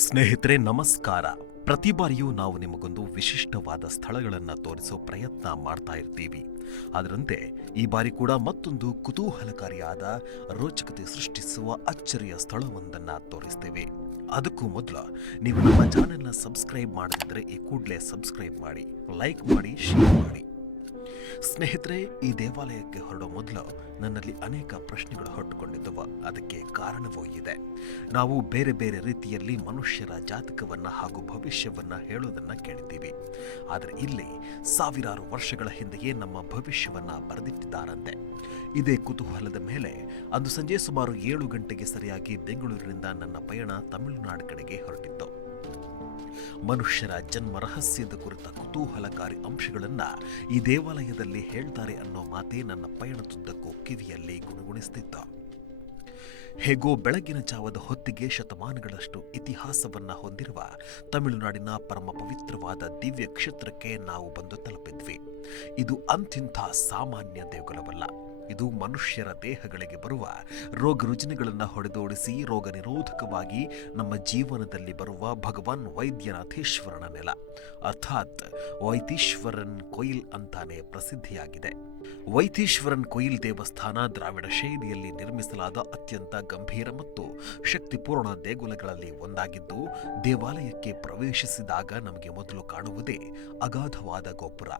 ಸ್ನೇಹಿತರೆ ನಮಸ್ಕಾರ. ಪ್ರತಿ ಬಾರಿಯೂ ನಾವು ನಿಮಗೊಂದು ವಿಶಿಷ್ಟವಾದ ಸ್ಥಳಗಳನ್ನು ತೋರಿಸೋ ಪ್ರಯತ್ನ ಮಾಡ್ತಾ ಇರ್ತೀವಿ. ಅದರಂತೆ ಈ ಬಾರಿ ಕೂಡ ಮತ್ತೊಂದು ಕುತೂಹಲಕಾರಿಯಾದ ರೋಚಕತೆ ಸೃಷ್ಟಿಸುವ ಅಚ್ಚರಿಯ ಸ್ಥಳವೊಂದನ್ನು ತೋರಿಸ್ತೇವೆ. ಅದಕ್ಕೂ ಮೊದಲು ನೀವು ನಮ್ಮ ಚಾನೆಲ್ನ ಸಬ್ಸ್ಕ್ರೈಬ್ ಮಾಡದಿದ್ದರೆ ಈ ಕೂಡಲೇ ಸಬ್ಸ್ಕ್ರೈಬ್ ಮಾಡಿ, ಲೈಕ್ ಮಾಡಿ, ಶೇರ್ ಮಾಡಿ. ಸ್ನೇಹಿತರೆ, ಈ ದೇವಾಲಯಕ್ಕೆ ಹೊರಡೋ ಮೊದಲು ನನ್ನಲ್ಲಿ ಅನೇಕ ಪ್ರಶ್ನೆಗಳು ಹೊಟ್ಟುಕೊಂಡಿದ್ದವು. ಅದಕ್ಕೆ ಕಾರಣವೂ ಇದೆ. ನಾವು ಬೇರೆ ಬೇರೆ ರೀತಿಯಲ್ಲಿ ಮನುಷ್ಯರ ಜಾತಕವನ್ನ ಹಾಗೂ ಭವಿಷ್ಯವನ್ನ ಹೇಳೋದನ್ನ ಕೇಳಿದ್ದೀವಿ. ಆದರೆ ಇಲ್ಲಿ ಸಾವಿರಾರು ವರ್ಷಗಳ ಹಿಂದೆಯೇ ನಮ್ಮ ಭವಿಷ್ಯವನ್ನ ಬರೆದಿಟ್ಟಿದ್ದಾರಂತೆ. ಇದೇ ಕುತೂಹಲದ ಮೇಲೆ ಅಂದು ಸಂಜೆ ಸುಮಾರು 7 ಗಂಟೆಗೆ ಸರಿಯಾಗಿ ಬೆಂಗಳೂರಿನಿಂದ ನನ್ನ ಪಯಣ ತಮಿಳುನಾಡು ಕಡೆಗೆ ಹೊರಟಿತ್ತು. ಮನುಷ್ಯರ ಜನ್ಮ ರಹಸ್ಯದ ಕುರಿತ ಕುತೂಹಲಕಾರಿ ಅಂಶಗಳನ್ನ ಈ ದೇವಾಲಯದಲ್ಲಿ ಹೇಳ್ತಾರೆ ಅನ್ನೋ ಮಾತೇ ನನ್ನ ಪಯಣದುದ್ದಕ್ಕೂ ಕಿವಿಯಲ್ಲಿ ಗುಣಗುಣಿಸ್ತಿತ್ತು. ಹೇಗೋ ಬೆಳಗಿನ ಜಾವದ ಹೊತ್ತಿಗೆ ಶತಮಾನಗಳಷ್ಟು ಇತಿಹಾಸವನ್ನ ಹೊಂದಿರುವ ತಮಿಳುನಾಡಿನ ಪರಮ ಪವಿತ್ರವಾದ ದಿವ್ಯ ಕ್ಷೇತ್ರಕ್ಕೆ ನಾವು ಬಂದು ತಲುಪಿದ್ವಿ. ಇದು ಅಂತಿಂಥ ಸಾಮಾನ್ಯ ದೇಗುಲವಲ್ಲ. ಇದು ಮನುಷ್ಯರ ದೇಹಗಳಿಗೆ ಬರುವ ರೋಗ ರುಜಿನಗಳನ್ನು ಹೊಡೆದೋಡಿಸಿ ರೋಗ ನಿರೋಧಕವಾಗಿ ನಮ್ಮ ಜೀವನದಲ್ಲಿ ಬರುವ ಭಗವಾನ್ ವೈದ್ಯನಾಥೇಶ್ವರನ ನೆಲ, ಅರ್ಥಾತ್ ವೈತೀಶ್ವರನ್ ಕೊಯಿಲ್ ಅಂತಾನೆ ಪ್ರಸಿದ್ಧಿಯಾಗಿದೆ. ವೈತೀಶ್ವರನ್ ಕೊಯಿಲ್ ದೇವಸ್ಥಾನ ದ್ರಾವಿಡ ಶೈಲಿಯಲ್ಲಿ ನಿರ್ಮಿಸಲಾದ ಅತ್ಯಂತ ಗಂಭೀರ ಮತ್ತು ಶಕ್ತಿಪೂರ್ಣ ದೇಗುಲಗಳಲ್ಲಿ ಒಂದಾಗಿದ್ದು, ದೇವಾಲಯಕ್ಕೆ ಪ್ರವೇಶಿಸಿದಾಗ ನಮಗೆ ಮೊದಲು ಕಾಣುವುದೇ ಅಗಾಧವಾದ ಗೋಪುರ.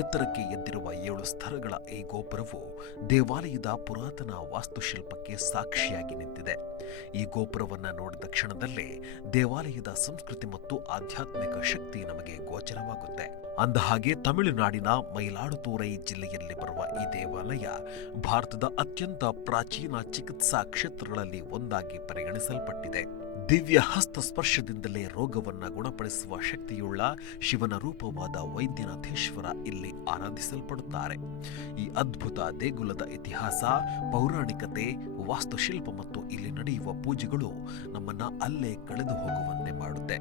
ಎತ್ತರಕ್ಕೆ ಎದ್ದಿರುವ 7 ಸ್ತರಗಳ ಈ ಗೋಪುರವು ದೇವಾಲಯದ ಪುರಾತನ ವಾಸ್ತುಶಿಲ್ಪಕ್ಕೆ ಸಾಕ್ಷಿಯಾಗಿ ನಿಂತಿದೆ. ಈ ಗೋಪುರವನ್ನು ನೋಡಿದ ಕ್ಷಣದಲ್ಲೇ ದೇವಾಲಯದ ಸಂಸ್ಕೃತಿ ಮತ್ತು ಆಧ್ಯಾತ್ಮಿಕ ಶಕ್ತಿ ನಮಗೆ ಗೋಚರವಾಗುತ್ತೆ. ಅಂದಹಾಗೆ ತಮಿಳುನಾಡಿನ ಮಯಿಲಾಡುತೂರೈ ಜಿಲ್ಲೆಯಲ್ಲಿ ಬರುವ ಈ ದೇವಾಲಯ ಭಾರತದ ಅತ್ಯಂತ ಪ್ರಾಚೀನ ಚಿಕಿತ್ಸಾ ಕ್ಷೇತ್ರಗಳಲ್ಲಿ ಒಂದಾಗಿ ಪರಿಗಣಿಸಲ್ಪಟ್ಟಿದೆ. ದಿವ್ಯ ಹಸ್ತ ಸ್ಪರ್ಶದಿಂದಲೇ ರೋಗವನ್ನ ಗುಣಪಡಿಸುವ ಶಕ್ತಿಯುಳ್ಳ ಶಿವನ ರೂಪವಾದ ವೈದ್ಯನಾಥೇಶ್ವರ ಇಲ್ಲಿ ಆರಾಧಿಸಲ್ಪಡುತ್ತಾರೆ. ಈ ಅದ್ಭುತ ದೇಗುಲದ ಇತಿಹಾಸ, ಪೌರಾಣಿಕತೆ, ವಾಸ್ತುಶಿಲ್ಪ ಮತ್ತು ಇಲ್ಲಿ ನಡೆಯುವ ಪೂಜೆಗಳು ನಮ್ಮನ್ನ ಅಲ್ಲೇ ಕಳೆದು ಹೋಗುವಂತೆ ಮಾಡುತ್ತೆ.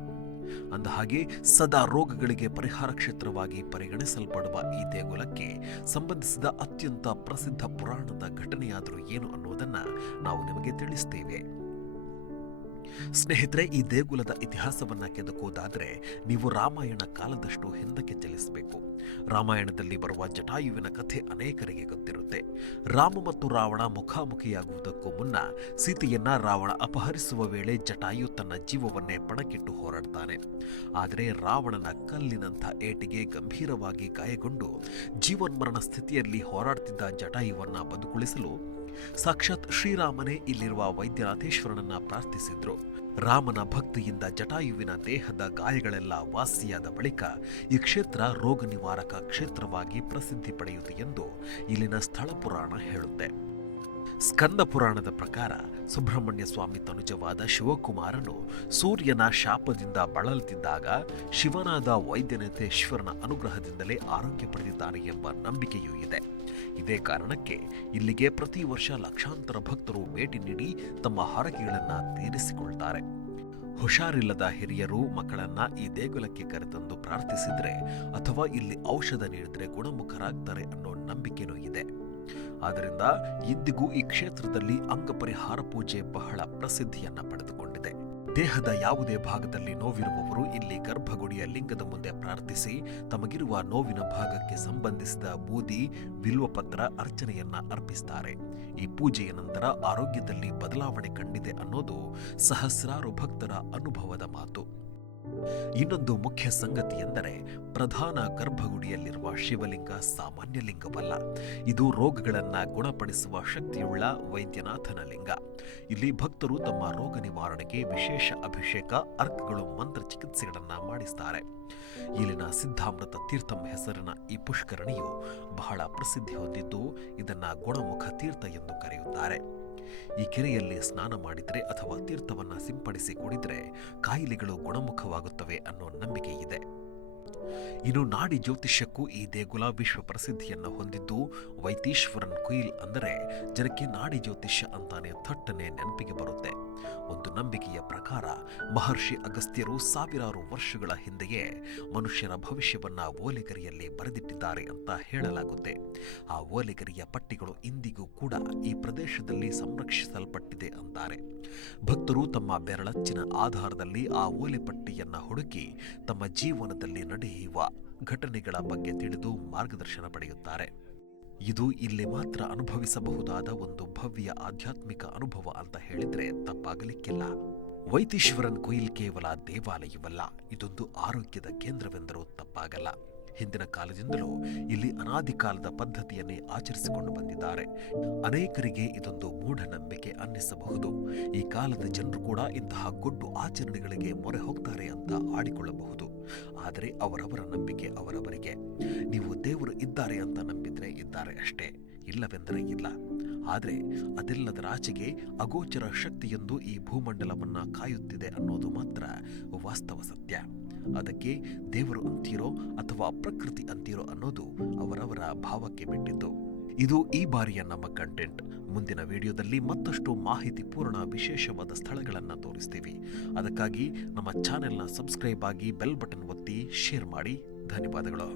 ಅಂದಹಾಗೆ ಸದಾ ರೋಗಗಳಿಗೆ ಪರಿಹಾರ ಕ್ಷೇತ್ರವಾಗಿ ಪರಿಗಣಿಸಲ್ಪಡುವ ಈ ದೇಗುಲಕ್ಕೆ ಸಂಬಂಧಿಸಿದ ಅತ್ಯಂತ ಪ್ರಸಿದ್ಧ ಪುರಾಣದ ಘಟನೆಯಾದರೂ ಏನು ಅನ್ನೋದನ್ನ ನಾವು ನಿಮಗೆ ತಿಳಿಸ್ತೇವೆ. ಸ್ನೇಹಿತರೆ, ಈ ದೇಗುಲದ ಇತಿಹಾಸವನ್ನ ಕೆದಕೋದಾದ್ರೆ ನೀವು ರಾಮಾಯಣ ಕಾಲದಷ್ಟು ಹಿಂದಕ್ಕೆ ಚಲಿಸಬೇಕು. ರಾಮಾಯಣದಲ್ಲಿ ಬರುವ ಜಟಾಯುವಿನ ಕಥೆ ಅನೇಕರಿಗೆ ಗೊತ್ತಿರುತ್ತೆ. ರಾಮ ಮತ್ತು ರಾವಣ ಮುಖಾಮುಖಿಯಾಗುವುದಕ್ಕೂ ಮುನ್ನ ಸೀತೆಯನ್ನ ರಾವಣ ಅಪಹರಿಸುವ ವೇಳೆ ಜಟಾಯು ತನ್ನ ಜೀವವನ್ನೇ ಪಣಕ್ಕಿಟ್ಟು ಹೋರಾಡ್ತಾನೆ. ಆದರೆ ರಾವಣನ ಕಲ್ಲಿನಂಥ ಏಟಿಗೆ ಗಂಭೀರವಾಗಿ ಗಾಯಗೊಂಡು ಜೀವನ್ಮರಣ ಸ್ಥಿತಿಯಲ್ಲಿ ಹೋರಾಡ್ತಿದ್ದ ಜಟಾಯುವನ್ನ ಬದುಕುಳಿಸಲು ಸಾಕ್ಷಾತ್ ಶ್ರೀರಾಮನೇ ಇಲ್ಲಿರುವ ವೈದ್ಯನಾಥೇಶ್ವರನನ್ನ ಪ್ರಾರ್ಥಿಸಿದ್ರು. ರಾಮನ ಭಕ್ತಿಯಿಂದ ಜಟಾಯುವಿನ ದೇಹದ ಗಾಯಗಳೆಲ್ಲ ವಾಸಿಯಾದ ಬಳಿಕ ಈ ಕ್ಷೇತ್ರ ರೋಗ ನಿವಾರಕ ಕ್ಷೇತ್ರವಾಗಿ ಪ್ರಸಿದ್ಧಿ ಪಡೆಯಿತು ಎಂದು ಇಲ್ಲಿನ ಸ್ಥಳ ಪುರಾಣ ಹೇಳುತ್ತೆ. ಸ್ಕಂದ ಪುರಾಣದ ಪ್ರಕಾರ ಸುಬ್ರಹ್ಮಣ್ಯ ಸ್ವಾಮಿ ತನುಜವಾದ ಶಿವಕುಮಾರನು ಸೂರ್ಯನ ಶಾಪದಿಂದ ಬಳಲುತ್ತಿದ್ದಾಗ ಶಿವನಾದ ವೈದ್ಯನಾಥೇಶ್ವರನ ಅನುಗ್ರಹದಿಂದಲೇ ಆರೋಗ್ಯ ಪಡೆದಿದ್ದಾನೆ ಎಂಬ ನಂಬಿಕೆಯೂ ಇದೆ. ಇದೇ ಕಾರಣಕ್ಕೆ ಇಲ್ಲಿಗೆ ಪ್ರತಿ ವರ್ಷ ಲಕ್ಷಾಂತರ ಭಕ್ತರು ಭೇಟಿ ನೀಡಿ ತಮ್ಮ ಹರಕೆಗಳನ್ನ ತೀರಿಸಿಕೊಳ್ತಾರೆ. ಹುಷಾರಿಲ್ಲದ ಹಿರಿಯರು ಮಕ್ಕಳನ್ನ ಈ ದೇಗುಲಕ್ಕೆ ಕರೆತಂದು ಪ್ರಾರ್ಥಿಸಿದ್ರೆ ಅಥವಾ ಇಲ್ಲಿ ಔಷಧ ನೀಡಿದ್ರೆ ಗುಣಮುಖರಾಗ್ತಾರೆ ಅನ್ನೋ ನಂಬಿಕೆನೂ ಇದೆ. ಆದ್ದರಿಂದ ಇಂದಿಗೂ ಈ ಕ್ಷೇತ್ರದಲ್ಲಿ ಅಂಗಪರಿಹಾರ ಪೂಜೆ ಬಹಳ ಪ್ರಸಿದ್ಧಿಯನ್ನ ಪಡೆದುಕೊಂಡಿದೆ. ದೇಹದ ಯಾವುದೇ ಭಾಗದಲ್ಲಿ ನೋವಿರುವವರು ಇಲ್ಲಿ ಗರ್ಭಗುಡಿಯ ಲಿಂಗದ ಮುಂದೆ ಪ್ರಾರ್ಥಿಸಿ ತಮಗಿರುವ ನೋವಿನ ಭಾಗಕ್ಕೆ ಸಂಬಂಧಿಸಿದ ಬೂದಿ, ಬಿಲ್ವಪತ್ರ ಅರ್ಚನೆಯನ್ನ ಅರ್ಪಿಸುತ್ತಾರೆ. ಈ ಪೂಜೆಯ ನಂತರ ಆರೋಗ್ಯದಲ್ಲಿ ಬದಲಾವಣೆ ಕಂಡಿದೆ ಅನ್ನೋದು ಸಹಸ್ರಾರು ಭಕ್ತರ ಅನುಭವದ ಮಾತು. ಇನ್ನೊಂದು ಮುಖ್ಯ ಸಂಗತಿ ಎಂದರೆ ಪ್ರಧಾನ ಗರ್ಭಗುಡಿಯಲ್ಲಿರುವ ಶಿವಲಿಂಗ ಸಾಮಾನ್ಯ ಲಿಂಗವಲ್ಲ. ಇದು ರೋಗಗಳನ್ನ ಗುಣಪಡಿಸುವ ಶಕ್ತಿಯುಳ್ಳ ವೈದ್ಯನಾಥನ ಲಿಂಗ. ಇಲ್ಲಿ ಭಕ್ತರು ತಮ್ಮ ರೋಗ ನಿವಾರಣೆಗೆ ವಿಶೇಷ ಅಭಿಷೇಕ, ಅರ್ಕಗಳು, ಮಂತ್ರ ಚಿಕಿತ್ಸೆಗಳನ್ನ ಮಾಡಿಸ್ತಾರೆ. ಇಲ್ಲಿನ ಸಿದ್ಧಾಮೃತ ತೀರ್ಥಂ ಹೆಸರಿನ ಈ ಪುಷ್ಕರಣಿಯು ಬಹಳ ಪ್ರಸಿದ್ಧಿ ಹೊಂದಿದ್ದು ಇದನ್ನ ಗುಣಮುಖ ತೀರ್ಥ ಎಂದು ಕರೆಯುತ್ತಾರೆ. ಈ ಕೆರೆಯಲ್ಲಿ ಸ್ನಾನ ಮಾಡಿದರೆ ಅಥವಾ ತೀರ್ಥವನ್ನ ಸಿಂಪಡಿಸಿ ಕುಡಿದ್ರೆ ಕಾಯಿಲೆಗಳು ಗುಣಮುಖವಾಗುತ್ತವೆ ಅನ್ನೋ ನಂಬಿಕೆ ಇದೆ. ಇನ್ನು ನಾಡಿ ಜ್ಯೋತಿಷ್ಯಕ್ಕೂ ಈ ದೇಗುಲ ವಿಶ್ವ ಪ್ರಸಿದ್ಧಿಯನ್ನು ಹೊಂದಿದ್ದು ವೈತೀಶ್ವರನ್ ಕುಯಿಲ್ ಅಂದರೆ ಜನಕ್ಕೆ ನಾಡಿ ಜ್ಯೋತಿಷ್ಯ ಅಂತಾನೆ ಥಟ್ಟನೆ ನೆನಪಿಗೆ ಬರುತ್ತೆ. ಒಂದು ನಂಬಿಕೆಯ ಪ್ರಕಾರ ಮಹರ್ಷಿ ಅಗಸ್ತ್ಯರು ಸಾವಿರಾರು ವರ್ಷಗಳ ಹಿಂದೆಯೇ ಮನುಷ್ಯರ ಭವಿಷ್ಯವನ್ನ ಓಲೆಗರಿಯಲ್ಲಿ ಬರೆದಿಟ್ಟಿದ್ದಾರೆ ಅಂತ ಹೇಳಲಾಗುತ್ತೆ. ಆ ಓಲೆಗರಿಯ ಪಟ್ಟಿಗಳು ಇಂದಿಗೂ ಕೂಡ ಈ ಪ್ರದೇಶದಲ್ಲಿ ಸಂರಕ್ಷಿಸಲ್ಪಟ್ಟಿದೆ ಅಂತಾರೆ. ಭಕ್ತರು ತಮ್ಮ ಬೆರಳಚ್ಚಿನ ಆಧಾರದಲ್ಲಿ ಆ ಓಲೆ ಪಟ್ಟಿಯನ್ನ ಹುಡುಕಿ ತಮ್ಮ ಜೀವನದಲ್ಲಿ ನಡೆಯುವ ಘಟನೆಗಳ ಬಗ್ಗೆ ತಿಳಿದು ಮಾರ್ಗದರ್ಶನ ಪಡೆಯುತ್ತಾರೆ. ಇದು ಇಲ್ಲಿ ಮಾತ್ರ ಅನುಭವಿಸಬಹುದಾದ ಒಂದು ಭವ್ಯ ಆಧ್ಯಾತ್ಮಿಕ ಅನುಭವ ಅಂತ ಹೇಳಿದ್ರೆ ತಪ್ಪಾಗಲಿಕ್ಕಿಲ್ಲ. ವೈತೀಶ್ವರನ್ ಕುಯಿಲ್ ಕೇವಲ ದೇವಾಲಯವಲ್ಲ, ಇದೊಂದು ಆರೋಗ್ಯದ ಕೇಂದ್ರವೆಂದರೂ ತಪ್ಪಾಗಲ್ಲ. ಹಿಂದಿನ ಕಾಲದಿಂದಲೂ ಇಲ್ಲಿ ಅನಾದಿ ಕಾಲದ ಪದ್ಧತಿಯನ್ನೇ ಆಚರಿಸಿಕೊಂಡು ಬಂದಿದ್ದಾರೆ. ಅನೇಕರಿಗೆ ಇದೊಂದು ಮೂಢನಂಬಿಕೆ ಅನ್ನಿಸಬಹುದು. ಈ ಕಾಲದ ಜನರು ಕೂಡ ಇಂತಹ ಗೊಡ್ಡು ಆಚರಣೆಗಳಿಗೆ ಮೊರೆ ಹೋಗ್ತಾರೆ ಅಂತ ಆಡಿಕೊಳ್ಳಬಹುದು. ಆದರೆ ಅವರವರ ನಂಬಿಕೆ ಅವರವರಿಗೆ. ನೀವು ದೇವರು ಇದ್ದಾರೆ ಅಂತ ನಂಬಿದ್ರೆ ಇದ್ದಾರೆ ಅಷ್ಟೇ, ಇಲ್ಲವೆಂದರೆ ಇಲ್ಲ. ಆದರೆ ಅದೆಲ್ಲದರ ಆಚೆಗೆ ಅಗೋಚರ ಶಕ್ತಿಯೊಂದು ಈ ಭೂಮಂಡಲವನ್ನ ಕಾಯುತ್ತಿದೆ ಅನ್ನೋದು ಮಾತ್ರ ವಾಸ್ತವ ಸತ್ಯ. ಅದಕ್ಕೆ ದೇವರು ಅಂತೀರೋ ಅಥವಾ ಪ್ರಕೃತಿ ಅಂತೀರೋ ಅನ್ನೋದು ಅವರವರ ಭಾವಕ್ಕೆ ಬಿಟ್ಟಿದ್ದು. ಇದು ಈ ಬಾರಿಯ ನಮ್ಮ ಕಂಟೆಂಟ್. ಮುಂದಿನ ವಿಡಿಯೋದಲ್ಲಿ ಮತ್ತಷ್ಟು ಮಾಹಿತಿಪೂರ್ಣ ವಿಶೇಷವಾದ ಸ್ಥಳಗಳನ್ನು ತೋರಿಸ್ತೀವಿ. ಅದಕ್ಕಾಗಿ ನಮ್ಮ ಚಾನೆಲ್ನ ಸಬ್ಸ್ಕ್ರೈಬ್ ಆಗಿ ಬೆಲ್ ಬಟನ್ ಒತ್ತಿ ಶೇರ್ ಮಾಡಿ. ಧನ್ಯವಾದಗಳು.